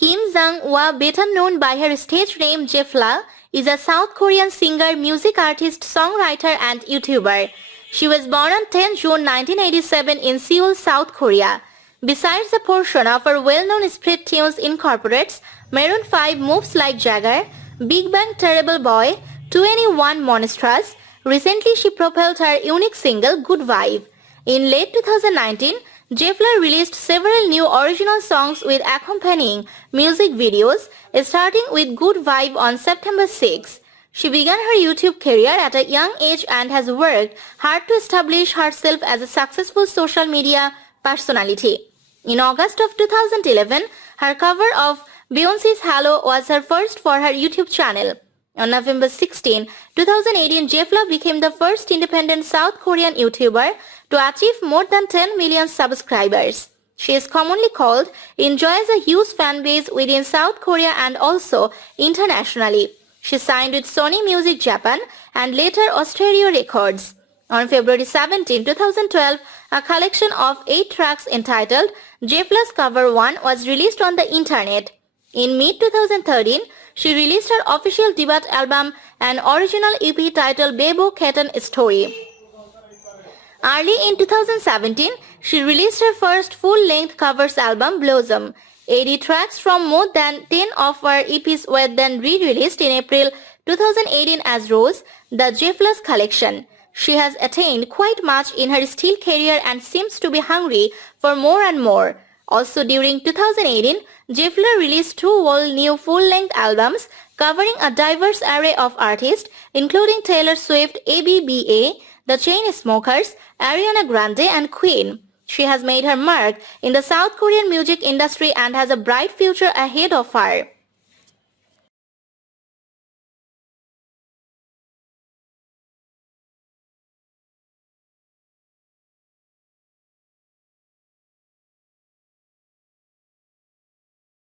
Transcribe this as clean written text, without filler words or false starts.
Kim Jeong-hwa, better known by her stage name J.Fla, is a South Korean singer, music artist, songwriter and YouTuber. She was born on 10 June 1987 in Seoul, South Korea. Besides a portion of her well-known split tunes incorporates Maroon 5 moves Like Jagger, Big Bang Terrible Boy, 2NE1 Monstrous, recently she propelled her unique single Good Vibe. In late 2019, J.Fla released several new original songs with accompanying music videos, starting with Good Vibe on September 6. She began her YouTube career at a young age and has worked hard to establish herself as a successful social media personality. In August of 2011, her cover of Beyoncé's Hello was her first for her YouTube channel. On November 16, 2018, J.Fla became the first independent South Korean YouTuber to achieve more than 10 million subscribers. She is commonly called, enjoys a huge fan base within South Korea and also internationally. She signed with Sony Music Japan and later Austereo Records. On February 17, 2012, a collection of 8 tracks entitled J.Fla's Cover 1 was released on the internet. In mid-2013, she released her official debut album, an original EP titled Bebo Ketan Story. Early in 2017, she released her first full-length covers album, Blossom. 80 tracks from more than 10 of her EPs were then re-released in April 2018 as Rose, the J.Fla's collection. She has attained quite much in her still career and seems to be hungry for more and more. Also during 2018, J.Fla released 2 all-new full-length albums covering a diverse array of artists including Taylor Swift, ABBA, The Chainsmokers, Ariana Grande and Queen. She has made her mark in the South Korean music industry and has a bright future ahead of her.